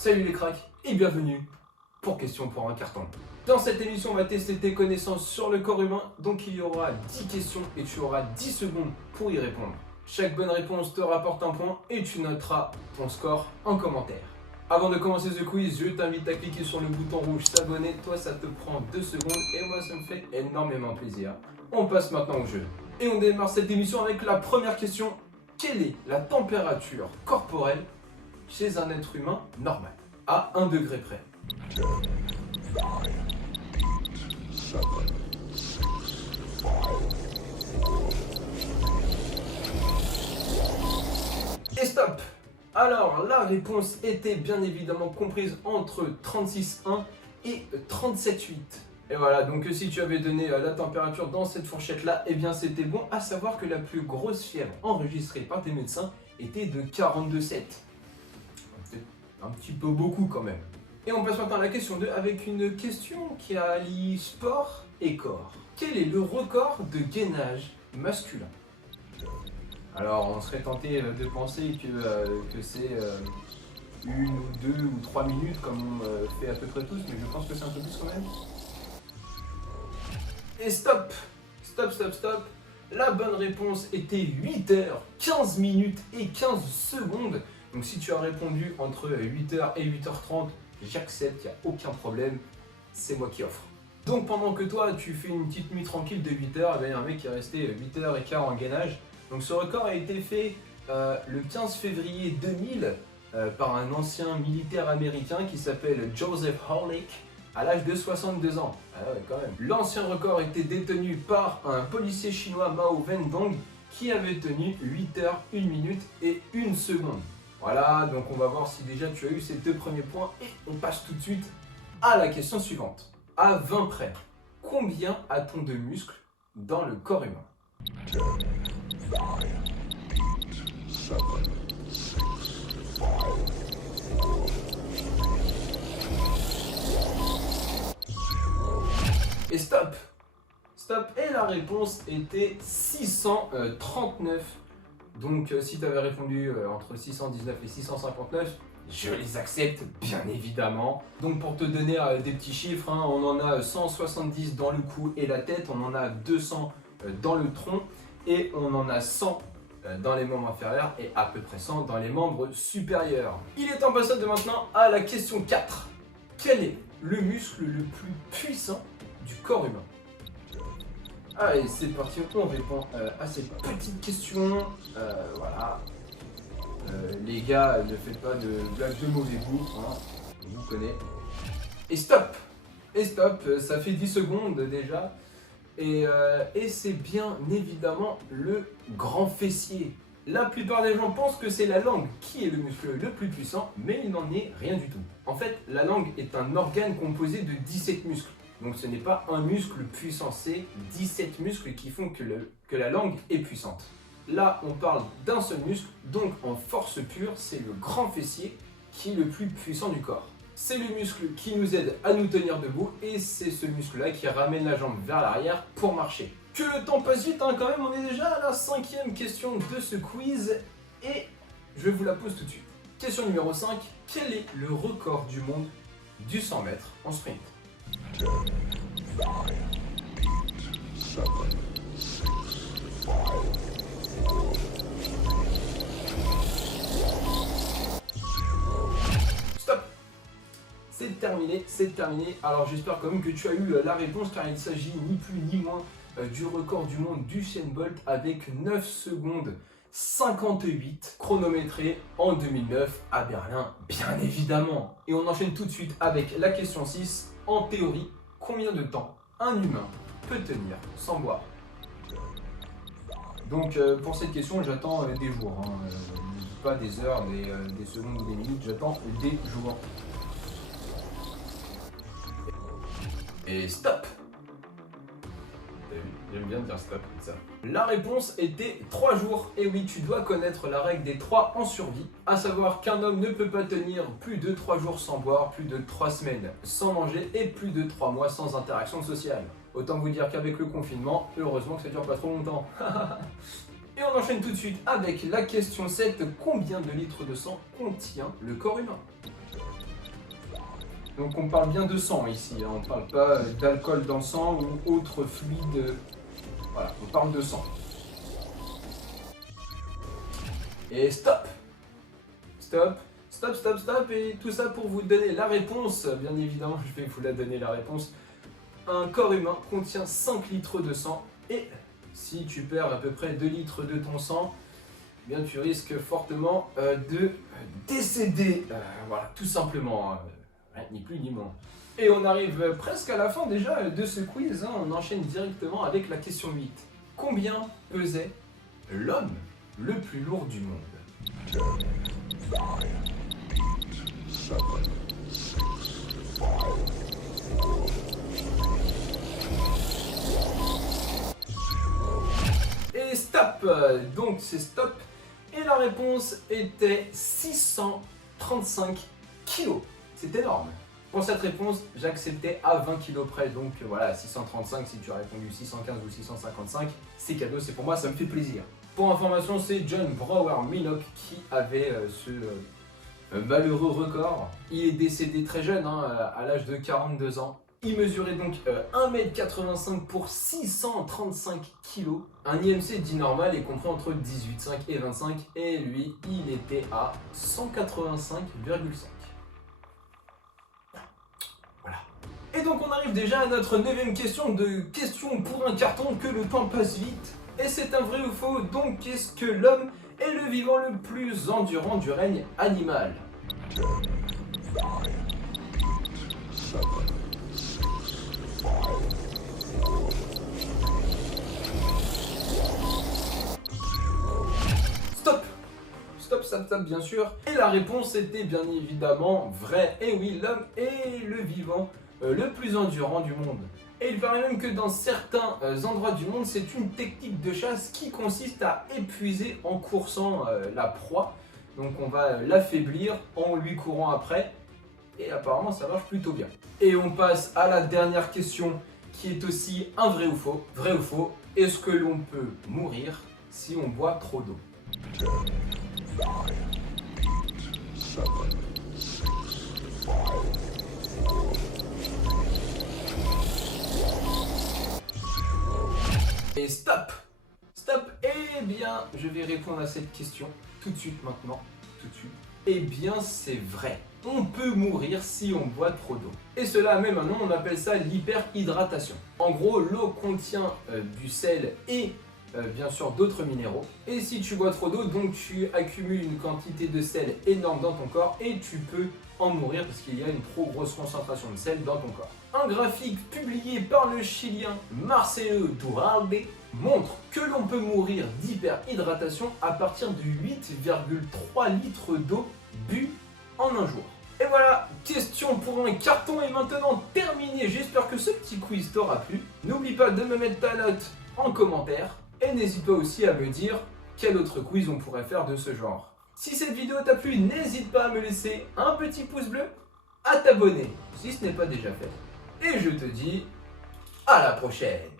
Salut les cracks et bienvenue pour Question pour un carton. Dans cette émission, on va tester tes connaissances sur le corps humain, donc il y aura 10 questions et tu auras 10 secondes pour y répondre. Chaque bonne réponse te rapporte un point et tu noteras ton score en commentaire. Avant de commencer ce quiz, je t'invite à cliquer sur le bouton rouge s'abonner, toi ça te prend 2 secondes et moi ça me fait énormément plaisir. On passe maintenant au jeu. Et on démarre cette émission avec la première question. Quelle est la température corporelle chez un être humain normal, à 1 degré près? 10, 9, 8, 7, 6, 5, 4. Et stop! Alors, la réponse était bien évidemment comprise entre 36,1 et 37,8. Et voilà, donc si tu avais donné la température dans cette fourchette-là, eh bien c'était bon, à savoir que la plus grosse fièvre enregistrée par tes médecins était de 42,7. C'est un petit peu beaucoup quand même. Et on passe maintenant à la question 2 avec une question qui allie sport et corps. Quel est le record de gainage masculin? Alors on serait tenté de penser que c'est 1 ou 2 ou 3 minutes comme on fait à peu près tous, mais je pense que c'est un peu plus quand même. Et stop! Stop, stop, stop! La bonne réponse était 8 heures, 15 minutes et 15 secondes. Donc si tu as répondu entre 8h et 8h30, j'accepte, il n'y a aucun problème, c'est moi qui offre. Donc pendant que toi tu fais une petite nuit tranquille de 8 heures, il y a un mec qui est resté 8h15 en gainage. Donc ce record a été fait le 15 février 2000 par un ancien militaire américain qui s'appelle Joseph Horlick à l'âge de 62 ans. Ah ouais, quand même. L'ancien record était détenu par un policier chinois Mao Wendong qui avait tenu 8 heures, 1 minute et 1 seconde. Voilà, donc on va voir si déjà tu as eu ces 2 premiers points et on passe tout de suite à la question suivante. À 20 près, combien a-t-on de muscles dans le corps humain? 10, 9, 8, 7, 6, 5, 4, 0. Et stop! Stop! Et la réponse était 639. Donc si tu avais répondu entre 619 et 659, je les accepte bien évidemment. Donc pour te donner des petits chiffres, hein, on en a 170 dans le cou et la tête, on en a 200 dans le tronc et on en a 100 dans les membres inférieurs et à peu près 100 dans les membres supérieurs. Il est temps de passer de maintenant à la question 4. Quel est le muscle le plus puissant du corps humain? Allez, c'est parti, on répond à cette petite question. Voilà. Les gars, ne faites pas de blagues de mauvais goût, hein, on vous connaît. Et stop! Et stop, ça fait 10 secondes déjà. Et c'est bien évidemment le grand fessier. La plupart des gens pensent que c'est la langue qui est le muscle le plus puissant, mais il n'en est rien du tout. En fait, la langue est un organe composé de 17 muscles. Donc ce n'est pas un muscle puissant, c'est 17 muscles qui font que la langue est puissante. Là, on parle d'un seul muscle, donc en force pure, c'est le grand fessier qui est le plus puissant du corps. C'est le muscle qui nous aide à nous tenir debout et c'est ce muscle-là qui ramène la jambe vers l'arrière pour marcher. Que le temps passe vite, hein, quand même, on est déjà à la 5e question de ce quiz et je vous la pose tout de suite. Question numéro 5, quel est le record du monde du 100 mètres en sprint? 10, 9, 8, 7, 6, 5, 4, 0. Stop! C'est terminé. Alors j'espère quand même que tu as eu la réponse car il s'agit ni plus ni moins du record du monde d'Usain Bolt avec 9 secondes 58 chronométré en 2009 à Berlin, bien évidemment. Et on enchaîne tout de suite avec la question 6. En théorie, combien de temps un humain peut tenir sans boire? Donc pour cette question, j'attends des jours, hein. Pas des heures, des secondes ou des minutes, j'attends des jours. Et stop! J'aime bien dire stop comme ça. La réponse était 3 jours. Et oui, tu dois connaître la règle des 3 en survie, à savoir qu'un homme ne peut pas tenir plus de 3 jours sans boire, plus de 3 semaines sans manger et plus de 3 mois sans interaction sociale. Autant vous dire qu'avec le confinement, heureusement que ça dure pas trop longtemps. Et on enchaîne tout de suite avec la question 7. Combien de litres de sang contient le corps humain? 10, 9, Donc on parle bien de sang ici, hein. On ne parle pas d'alcool dans le sang ou autre fluide. Voilà, on parle de sang. Et stop! Stop, stop, stop, stop, et tout ça pour vous donner la réponse. Bien évidemment, je vais vous la donner la réponse. Un corps humain contient 5 litres de sang, et si tu perds à peu près 2 litres de ton sang, eh bien tu risques fortement de décéder. Voilà, tout simplement, ni plus ni moins. Et on arrive presque à la fin déjà de ce quiz, hein. On enchaîne directement avec la question 8. Combien pesait l'homme le plus lourd du monde? 10, 9, 8, 7, 6, 5, 4, Et stop! Donc c'est stop. Et la réponse était 635 kilos. C'est énorme. Pour cette réponse, j'acceptais à 20 kilos près. Donc voilà, 635 si tu as répondu 615 ou 655. C'est cadeau, c'est pour moi, ça me fait plaisir. Pour information, c'est John Brower Minnock qui avait ce malheureux record. Il est décédé très jeune, hein, à l'âge de 42 ans. Il mesurait donc 1m85 pour 635 kg. Un IMC dit normal est compris entre 18,5 et 25, et lui, il était à 185,5. Voilà. Et donc on arrive déjà à notre 9e question de questions pour un carton, que le temps passe vite. Et c'est un vrai ou faux, donc qu'est-ce que l'homme est le vivant le plus endurant du règne animal? 10, 9, 8, 7, 6, 5, 4, Stop! Stop, stop, stop, bien sûr. Et la réponse était bien évidemment vraie. Et oui, l'homme est le vivant le plus endurant du monde. Et il paraît même que dans certains endroits du monde, c'est une technique de chasse qui consiste à épuiser en coursant la proie. Donc on va l'affaiblir en lui courant après. Et apparemment ça marche plutôt bien. Et on passe à la dernière question qui est aussi un vrai ou faux. Vrai ou faux, est-ce que l'on peut mourir si on boit trop d'eau? 10, 9, 8, 7, 6, 5, 4, Et stop! Stop! Eh bien, je vais répondre à cette question tout de suite maintenant. Tout de suite. Eh bien, c'est vrai. On peut mourir si on boit trop d'eau. Et cela a même un nom, on appelle ça l'hyperhydratation. En gros, l'eau contient du sel et bien sûr d'autres minéraux. Et si tu bois trop d'eau, donc tu accumules une quantité de sel énorme dans ton corps et tu peux en mourir parce qu'il y a une trop grosse concentration de sel dans ton corps. Un graphique publié par le Chilien Marcelo Duralde montre que l'on peut mourir d'hyperhydratation à partir de 8,3 litres d'eau bu en un jour. Et voilà, question pour un carton est maintenant terminée. J'espère que ce petit quiz t'aura plu. N'oublie pas de me mettre ta note en commentaire et n'hésite pas aussi à me dire quel autre quiz on pourrait faire de ce genre. Si cette vidéo t'a plu, n'hésite pas à me laisser un petit pouce bleu, à t'abonner si ce n'est pas déjà fait. Et je te dis à la prochaine!